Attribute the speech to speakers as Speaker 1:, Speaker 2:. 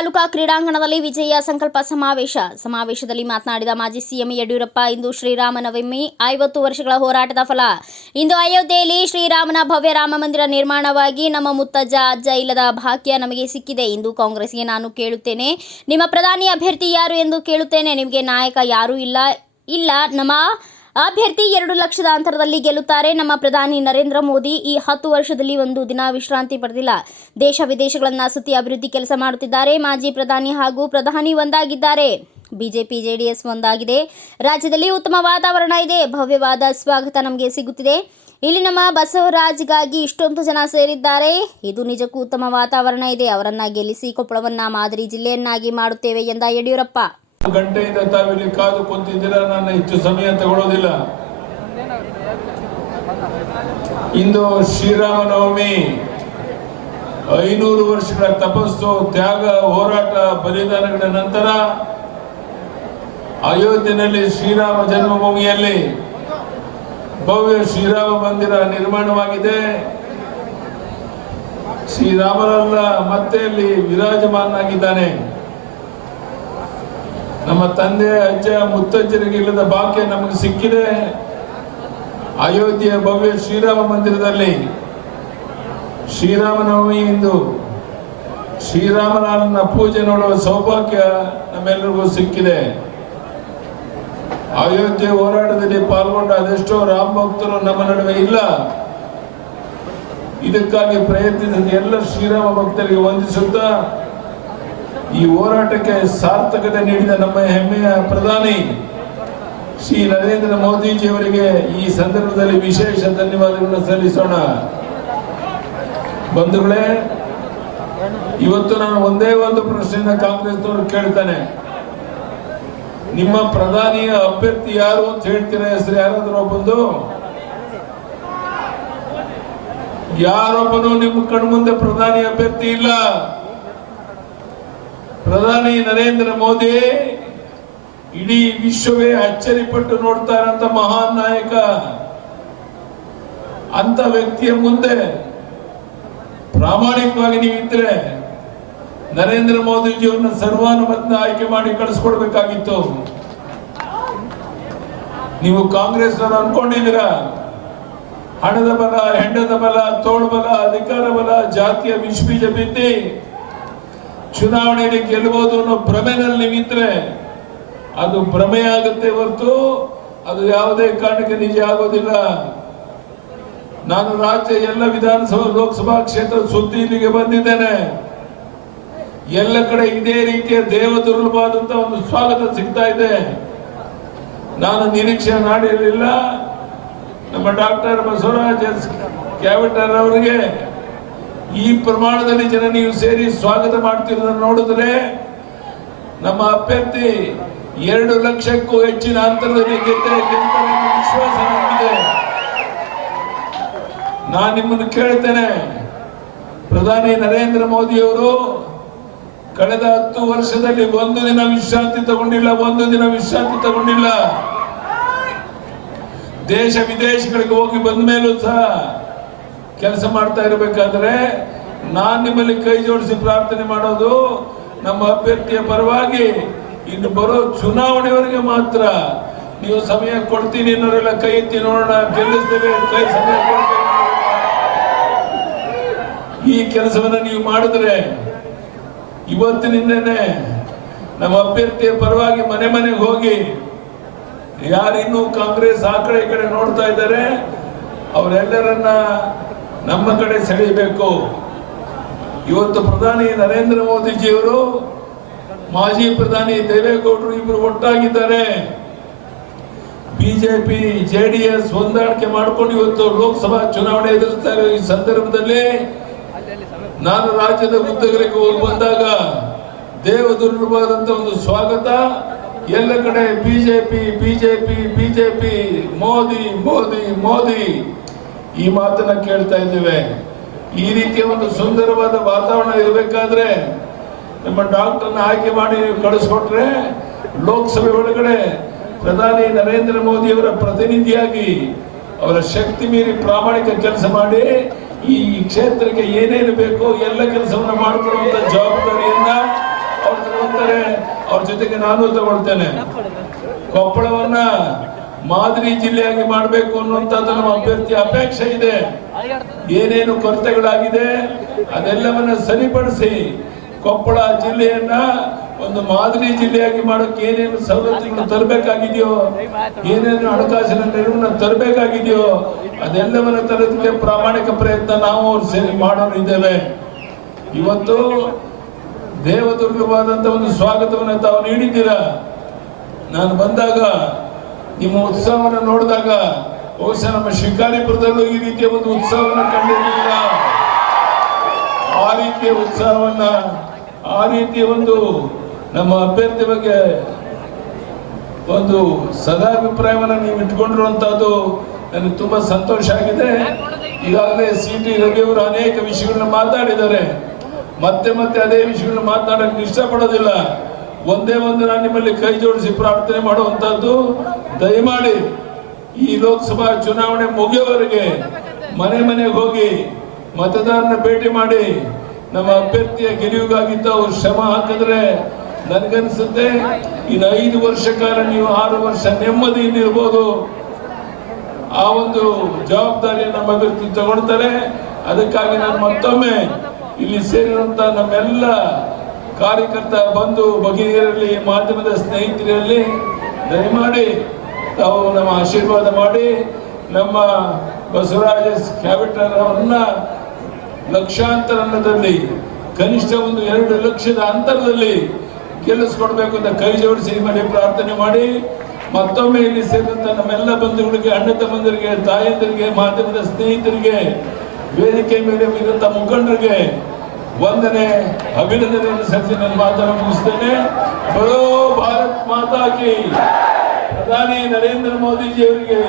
Speaker 1: ತಾಲೂಕಾ ಕ್ರೀಡಾಂಗಣದಲ್ಲಿ ವಿಜಯ ಸಂಕಲ್ಪ ಸಮಾವೇಶ. ಸಮಾವೇಶದಲ್ಲಿ ಮಾತನಾಡಿದ ಮಾಜಿ ಸಿಎಂ ಯಡಿಯೂರಪ್ಪ, ಇಂದು ಶ್ರೀರಾಮನವಮಿ ಐವತ್ತು ವರ್ಷಗಳ ಹೋರಾಟದ ಫಲ. ಇಂದು ಅಯೋಧ್ಯೆಯಲ್ಲಿ ಶ್ರೀರಾಮನ ಭವ್ಯ ರಾಮ ಮಂದಿರ ನಿರ್ಮಾಣವಾಗಿ ನಮ್ಮ ಮುತ್ತಜ್ಜ, ಅಜ್ಜ ಇಲ್ಲದ ಭಾಗ್ಯ ನಮಗೆ ಸಿಕ್ಕಿದೆ. ಇಂದು ಕಾಂಗ್ರೆಸ್ಗೆ ನಾನು ಕೇಳುತ್ತೇನೆ, ನಿಮ್ಮ ಪ್ರಧಾನಿ ಅಭ್ಯರ್ಥಿ ಯಾರು ಎಂದು ಕೇಳುತ್ತೇನೆ. ನಿಮಗೆ ನಾಯಕ ಯಾರೂ ಇಲ್ಲ ಇಲ್ಲ ನಮ್ಮ ಅಭ್ಯರ್ಥಿ ಎರಡು ಲಕ್ಷದ ಅಂತರದಲ್ಲಿ ಗೆಲ್ಲುತ್ತಾರೆ. ನಮ್ಮ ಪ್ರಧಾನಿ ನರೇಂದ್ರ ಮೋದಿ ಈ ಹತ್ತು ವರ್ಷದಲ್ಲಿ ಒಂದು ದಿನ ವಿಶ್ರಾಂತಿ ಪಡೆದಿಲ್ಲ. ದೇಶ ವಿದೇಶಗಳನ್ನ ಸುತ್ತಿ ಅಭಿವೃದ್ಧಿ ಕೆಲಸ ಮಾಡುತ್ತಿದ್ದಾರೆ. ಮಾಜಿ ಪ್ರಧಾನಿ ಹಾಗೂ ಪ್ರಧಾನಿ ಒಂದಾಗಿದ್ದಾರೆ. ಬಿಜೆಪಿ, ಜೆಡಿಎಸ್ ಒಂದಾಗಿದೆ. ರಾಜ್ಯದಲ್ಲಿ ಉತ್ತಮ ವಾತಾವರಣ ಇದೆ. ಭವ್ಯವಾದ ಸ್ವಾಗತ ನಮಗೆ ಸಿಗುತ್ತಿದೆ. ಇಲ್ಲಿ ನಮ್ಮ ಬಸವರಾಜ್ಗಾಗಿ ಇಷ್ಟೊಂದು ಜನ ಸೇರಿದ್ದಾರೆ. ಇದು ನಿಜಕ್ಕೂ ಉತ್ತಮ ವಾತಾವರಣ ಇದೆ. ಅವರನ್ನ ಗೆಲ್ಲಿಸಿ ಕೊಪ್ಪಳವನ್ನ ಮಾದರಿ ಜಿಲ್ಲೆಯನ್ನಾಗಿ ಮಾಡುತ್ತೇವೆ ಎಂದ ಯಡಿಯೂರಪ್ಪ.
Speaker 2: ಗಂಟೆಯಿಂದ ತಾವಿಲ್ಲಿ ಕಾದು ಕುಂತಿದ್ದೀರಾ ನಾನು ಹೆಚ್ಚು ಸಮಯ ತಗೊಳ್ಳೋದಿಲ್ಲ ಇಂದು ಶ್ರೀರಾಮನವಮಿ. ಐನೂರು ವರ್ಷಗಳ ತಪಸ್ಸು, ತ್ಯಾಗ, ಹೋರಾಟ, ಬಲಿದಾನಗಳ ನಂತರ ಅಯೋಧ್ಯೆಯಲ್ಲಿ ಶ್ರೀರಾಮ ಜನ್ಮಭೂಮಿಯಲ್ಲಿ ಭವ್ಯ ಶ್ರೀರಾಮ ಮಂದಿರ ನಿರ್ಮಾಣವಾಗಿದೆ. ಶ್ರೀರಾಮನಲ್ಲ ಮತ್ತೆ ಅಲ್ಲಿ ವಿರಾಜಮಾನಾಗಿದ್ದಾನೆ ನಮ್ಮ ತಂದೆ, ಅಜ್ಜ, ಮುತ್ತಜ್ಜರಿಗೆ ಇಲ್ಲದ ಭಾಗ್ಯ ನಮಗೆ ಸಿಕ್ಕಿದೆ. ಅಯೋಧ್ಯೆಯ ಭವ್ಯ ಶ್ರೀರಾಮ ಮಂದಿರದಲ್ಲಿ ಶ್ರೀರಾಮನವಮಿ ಎಂದು ಶ್ರೀರಾಮನ ಪೂಜೆ ನೋಡುವ ಸೌಭಾಗ್ಯ ನಮ್ಮೆಲ್ಲರಿಗೂ ಸಿಕ್ಕಿದೆ. ಅಯೋಧ್ಯೆ ಹೋರಾಟದಲ್ಲಿ ಪಾಲ್ಗೊಂಡ ಅದೆಷ್ಟೋ ರಾಮ ಭಕ್ತರು ನಮ್ಮ ನಡುವೆ ಇಲ್ಲ. ಇದಕ್ಕಾಗಿ ಪ್ರಯತ್ನಿಸಿದ ಎಲ್ಲ ಶ್ರೀರಾಮ ಭಕ್ತರಿಗೆ ವಂದಿಸುತ್ತಾ ಈ ಹೋರಾಟಕ್ಕೆ ಸಾರ್ಥಕತೆ ನೀಡಿದ ನಮ್ಮ ಹೆಮ್ಮೆಯ ಪ್ರಧಾನಿ ಶ್ರೀ ನರೇಂದ್ರ ಮೋದಿಜಿಯವರಿಗೆ ಈ ಸಂದರ್ಭದಲ್ಲಿ ವಿಶೇಷ ಧನ್ಯವಾದಗಳನ್ನು ಸಲ್ಲಿಸೋಣ. ಬಂಧುಗಳೇ, ಇವತ್ತು ನಾನು ಒಂದೇ ಒಂದು ಪ್ರಶ್ನೆಯಿಂದ ಕಾಂಗ್ರೆಸ್ನವರು ಕೇಳ್ತಾನೆ. ನಿಮ್ಮ ಪ್ರಧಾನಿಯ ಅಭ್ಯರ್ಥಿ ಯಾರು ಅಂತ ಹೇಳ್ತೀರಾ? ಹೆಸರು ಯಾರಾದ್ರೂ ಬಂದು ಯಾರೊಬ್ಬನು ನಿಮ್ಮ ಕಣ್ಮುಂದೆ ಪ್ರಧಾನಿ ಅಭ್ಯರ್ಥಿ ಇಲ್ಲ. ಪ್ರಧಾನಿ ನರೇಂದ್ರ ಮೋದಿ ಇಡೀ ವಿಶ್ವವೇ ಅಚ್ಚರಿಪಟ್ಟು ನೋಡ್ತಾರಂತ ಮಹಾನ್ ನಾಯಕ. ಅಂತ ವ್ಯಕ್ತಿಯ ಮುಂದೆ ಪ್ರಾಮಾಣಿಕವಾಗಿ ನೀವಿದ್ರೆ ನರೇಂದ್ರ ಮೋದಿಜಿಯವ್ರನ್ನ ಸರ್ವಾನುಮತನ ಆಯ್ಕೆ ಮಾಡಿ ಕಳಿಸ್ಕೊಡ್ಬೇಕಾಗಿತ್ತು. ನೀವು ಕಾಂಗ್ರೆಸ್ ಅನ್ಕೊಂಡಿದ್ದೀರಾ. ಹಣದ ಬಲ, ಹೆಂಡದ ಬಲ ತೋಳ್ಬಲ ಅಧಿಕಾರ ಬಲ, ಜಾತಿಯ ವಿಶ್ವೀಜ ಬಿದ್ದಿ ಚುನಾವಣೆಯಲ್ಲಿ ಗೆಲ್ಲಬಹುದು ಅನ್ನೋ ಭ್ರಮೆನಲ್ಲಿ ನಿಂತರೆ ಅದು ಭ್ರಮೆ ಆಗುತ್ತೆ ಹೊರತು, ಅದು ಯಾವುದೇ ಕಾರಣಕ್ಕೆ ನಿಜ ಆಗೋದಿಲ್ಲ. ನಾನು ರಾಜ್ಯ ಎಲ್ಲ ವಿಧಾನಸಭಾ, ಲೋಕಸಭಾ ಕ್ಷೇತ್ರ ಸುದ್ದಿ ಇಲ್ಲಿಗೆ ಬಂದಿದ್ದೇನೆ. ಎಲ್ಲ ಕಡೆ ಇದೇ ರೀತಿಯ ದೇವ ದುರ್ಲಭವಾದಂತ ಒಂದು ಸ್ವಾಗತ ಸಿಗ್ತಾ ಇದೆ. ನಾನು ನಿರೀಕ್ಷೆ ಮಾಡಿರಲಿಲ್ಲ ನಮ್ಮ ಡಾಕ್ಟರ್ ಬಸವರಾಜ್ ಎಸ್. ಅವರಿಗೆ ಈ ಪ್ರಮಾಣದಲ್ಲಿ ಜನ ನೀವು ಸೇರಿ ಸ್ವಾಗತ ಮಾಡ್ತಿರೋದನ್ನು ನೋಡಿದ್ರೆ ನಮ್ಮ ಅಭ್ಯರ್ಥಿ ಎರಡು ಲಕ್ಷಕ್ಕೂ ಹೆಚ್ಚಿನ ಅಂತರದಲ್ಲಿ ಗೆದ್ದರೆ ವಿಶ್ವಾಸ ನನಗಿದೆ ನಾನು ನಿಮ್ಮನ್ನು ಕೇಳ್ತೇನೆ. ಪ್ರಧಾನಿ ನರೇಂದ್ರ ಮೋದಿ ಅವರು ಕಳೆದ ಹತ್ತು ವರ್ಷದಲ್ಲಿ ಒಂದು ದಿನ ವಿಶ್ರಾಂತಿ ತಗೊಂಡಿಲ್ಲ, ಒಂದು ದಿನ ವಿಶ್ರಾಂತಿ ತಗೊಂಡಿಲ್ಲ. ದೇಶ ವಿದೇಶಗಳಿಗೆ ಹೋಗಿ ಬಂದ ಮೇಲೂ ಸಹ ಕೆಲಸ ಮಾಡ್ತಾ ಇರಬೇಕಾದ್ರೆ ನಾನ್ ನಿಮ್ಮಲ್ಲಿ ಕೈ ಜೋಡಿಸಿ ಪ್ರಾರ್ಥನೆ ಮಾಡೋದು ನಮ್ಮ ಅಭ್ಯರ್ಥಿಯ ಪರವಾಗಿ. ಇನ್ನು ಬರೋ ಚುನಾವಣೆವರೆಗೆ ಮಾತ್ರ ನೀವು ಸಮಯ ಕೊಡ್ತೀನಿ ಅನ್ನೋರೆಲ್ಲ ಕೈ ಎತ್ತಿ ನೋಡೋಣ, ಗೆಲ್ಲಿಸ್ತೇವೆ, ಕೈ ಸಮಯ ಈ ಕೆಲಸವನ್ನ ನೀವು ಮಾಡಿದ್ರೆ ಇವತ್ತಿನಿಂದನೇ ನಮ್ಮ ಅಭ್ಯರ್ಥಿಯ ಪರವಾಗಿ ಮನೆ ಮನೆಗೆ ಹೋಗಿ ಯಾರಿನ್ನೂ ಕಾಂಗ್ರೆಸ್ ಆ ಕಡೆ ಈ ಕಡೆ ನೋಡ್ತಾ ಇದ್ದಾರೆ, ಅವರೆಲ್ಲರನ್ನ ನಮ್ಮ ಕಡೆ ಸೆಳೆಯಬೇಕು. ಇವತ್ತು ಪ್ರಧಾನಿ ನರೇಂದ್ರ ಮೋದಿಜಿಯವರು ಮಾಜಿ ಪ್ರಧಾನಿ ದೇವೇಗೌಡರು ಇಬ್ಬರು ಒಟ್ಟಾಗಿದ್ದಾರೆ. ಬಿಜೆಪಿ, ಜೆಡಿಎಸ್ ಹೊಂದಾಣಿಕೆ ಮಾಡಿಕೊಂಡು ಇವತ್ತು ಲೋಕಸಭಾ ಚುನಾವಣೆ ಎದುರಿಸ್ತಾ ಈ ಸಂದರ್ಭದಲ್ಲಿ ನಾನು ರಾಜ್ಯದ ಉದ್ದಗಲಿಗೆ ಹೋಗಿ ಬಂದಾಗ ದೇವದುರ್ಲಭವಾದಂತ ಒಂದು ಸ್ವಾಗತ. ಎಲ್ಲ ಕಡೆ BJP BJP BJP, Modi Modi Modi. ಈ ಮಾತನ್ನ ಕೇಳ್ತಾ ಇದ್ದೇವೆ. ಈ ರೀತಿಯ ಒಂದು ಸುಂದರವಾದ ವಾತಾವರಣ ಇರಬೇಕಾದ್ರೆ ನಮ್ಮ ಡಾಕ್ಟರ್ನ ಆಯ್ಕೆ ಮಾಡಿ ನೀವು ಕಳಿಸ್ಕೊಟ್ರೆ ಲೋಕಸಭೆ ಒಳಗಡೆ ಪ್ರಧಾನಿ ನರೇಂದ್ರ ಮೋದಿ ಅವರ ಪ್ರತಿನಿಧಿಯಾಗಿ ಅವರ ಶಕ್ತಿ ಮೀರಿ ಪ್ರಾಮಾಣಿಕ ಕೆಲಸ ಮಾಡಿ ಈ ಕ್ಷೇತ್ರಕ್ಕೆ ಏನೇನು ಬೇಕೋ ಎಲ್ಲ ಕೆಲಸವನ್ನು ಮಾಡಿಕೊಳ್ಳುವಂತ ಜವಾಬ್ದಾರಿಯನ್ನ ತಗೊಳ್ತಾರೆ ಅವ್ರ ಜೊತೆಗೆ ನಾನು ತಗೊಳ್ತೇನೆ. ಕೊಪ್ಪಳವನ್ನ ಮಾದರಿ ಜಿಲ್ಲೆಯಾಗಿ ಮಾಡಬೇಕು ಅನ್ನುವಂಥದ್ದು ನಮ್ಮ ಅಭ್ಯರ್ಥಿ ಅಪೇಕ್ಷೆ ಇದೆ. ಏನೇನು ಕೊರತೆಗಳಾಗಿದೆ ಅದೆಲ್ಲವನ್ನ ಸರಿಪಡಿಸಿ ಕೊಪ್ಪಳ ಜಿಲ್ಲೆಯನ್ನ ಒಂದು ಮಾದರಿ ಜಿಲ್ಲೆಯಾಗಿ ಮಾಡೋಕೆ ಏನೇನು ಸವಲತ್ತುಗಳು ತರಬೇಕಾಗಿದೆಯೋ, ಏನೇನು ಹಣಕಾಸಿನ ನೆರವನ್ನ ತರಬೇಕಾಗಿದೆಯೋ, ಅದೆಲ್ಲವನ್ನ ತರೋದಕ್ಕೆ ಪ್ರಾಮಾಣಿಕ ಪ್ರಯತ್ನ ನಾವು ಅವ್ರು ಸೇರಿ ಮಾಡೋರಿದ್ದೇವೆ ಇವತ್ತು ದೇವದುರ್ಗವಾದಂತ ಒಂದು ಸ್ವಾಗತವನ್ನು ತಾವು ನೀಡಿದ್ದೀರಾ? ನಾನು ಬಂದಾಗ ನಿಮ್ಮ ಉತ್ಸವವನ್ನು ನೋಡಿದಾಗ ಬಹುಶಃ ನಮ್ಮ ಶಿಕಾರಿಪುರದಲ್ಲೂ ಈ ರೀತಿಯ ಒಂದು ಉತ್ಸವವನ್ನು ಕಂಡಿರಲಿಲ್ಲ. ಆ ರೀತಿಯ ಉತ್ಸವವನ್ನ, ಆ ರೀತಿಯ ಒಂದು ನಮ್ಮ ಅಭ್ಯರ್ಥಿ ಬಗ್ಗೆ ಒಂದು ಸದಾಭಿಪ್ರಾಯವನ್ನು ನೀವು ಇಟ್ಕೊಂಡಿರುವಂತಹದ್ದು ನನಗೆ ತುಂಬಾ ಸಂತೋಷ ಆಗಿದೆ. ಈಗಾಗಲೇ ಸಿ ಟಿ ರವಿ ಅವರು ಅನೇಕ ವಿಷಯಗಳನ್ನ ಮಾತಾಡಿದ್ದಾರೆ. ಮತ್ತೆ ಮತ್ತೆ ಅದೇ ವಿಷಯಗಳನ್ನ ಮಾತನಾಡಕ್ಕೆ ಇಷ್ಟಪಡೋದಿಲ್ಲ. ಒಂದೇ ಒಂದು ನಾನು ನಿಮ್ಮಲ್ಲಿ ಕೈ ಜೋಡಿಸಿ ಪ್ರಾರ್ಥನೆ ಮಾಡುವಂತದ್ದು ದಯಮಾಡಿ ಈ ಲೋಕಸಭಾ ಚುನಾವಣೆ ಮುಗಿಯೋವರೆಗೆ ಮನೆ ಮನೆಗೆ ಹೋಗಿ ಮತದಾರನ ಭೇಟಿ ಮಾಡಿ ನಮ್ಮ ಅಭ್ಯರ್ಥಿಯ ಗೆಲುವಿಗಾಗಿ ತಾವು ಶ್ರಮ ಹಾಕಿದ್ರೆ ನನಗನ್ಸುತ್ತೆ, ಇನ್ನು ಐದು ವರ್ಷ ಕಾಲ ನೀವು ಆರು ವರ್ಷ ನೆಮ್ಮದಿಯಿಂದ ಇರ್ಬೋದು. ಆ ಒಂದು ಜವಾಬ್ದಾರಿಯನ್ನು ನಮ್ಮ ಅಭ್ಯರ್ಥಿ ತಗೊಳ್ತಾರೆ. ಅದಕ್ಕಾಗಿ ನಾನು ಮತ್ತೊಮ್ಮೆ ಇಲ್ಲಿ ಸೇರಿರುವಂತ ನಮ್ಮೆಲ್ಲ ಕಾರ್ಯಕರ್ತ ಬಂಧು ಭಗಿನಿಯರಲ್ಲಿ, ಮಾಧ್ಯಮದ ಸ್ನೇಹಿತರಲ್ಲಿ ದಯಮಾಡಿ ತಾವು ನಮ್ಮ ಆಶೀರ್ವಾದ ಮಾಡಿ, ನಮ್ಮ ಬಸವರಾಜ ಕ್ಯಾಪಿಟಲ್ ಅವರನ್ನ ಲಕ್ಷಾಂತರದಲ್ಲಿ, ಕನಿಷ್ಠ ಒಂದು ಎರಡು ಲಕ್ಷದ ಅಂತರದಲ್ಲಿ ಗೆಲ್ಲಿಸ್ಕೊಡ್ಬೇಕು ಅಂತ ಕೈ ಜೋಡಿಸಿ ಮಾಡಿ ಪ್ರಾರ್ಥನೆ ಮಾಡಿ. ಮತ್ತೊಮ್ಮೆ ಇಲ್ಲಿ ಸೇರಿದಂತ ನಮ್ಮೆಲ್ಲ ಬಂಧುಗಳಿಗೆ, ಅಣ್ಣ ತಮ್ಮಂದಿರಿಗೆ, ತಾಯಂದಿರಿಗೆ, ಮಾಧ್ಯಮದ ಸ್ನೇಹಿತರಿಗೆ, ವೇದಿಕೆ ಮೇಲೆ ಇರುವಂತ ಮುಖಂಡರಿಗೆ ವಂದನೆ ಅಭಿನಂದನೆ ಸಲ್ಲಿಸಿ ನನ್ನ ಮಾತನ್ನು ಮುಗಿಸ್ತೇನೆ. ಬರೋ ಭಾರತ್ ಮಾತಾ ಕಿ. ಪ್ರಧಾನಿ ನರೇಂದ್ರ ಮೋದಿಜಿ ಅವರಿಗೆ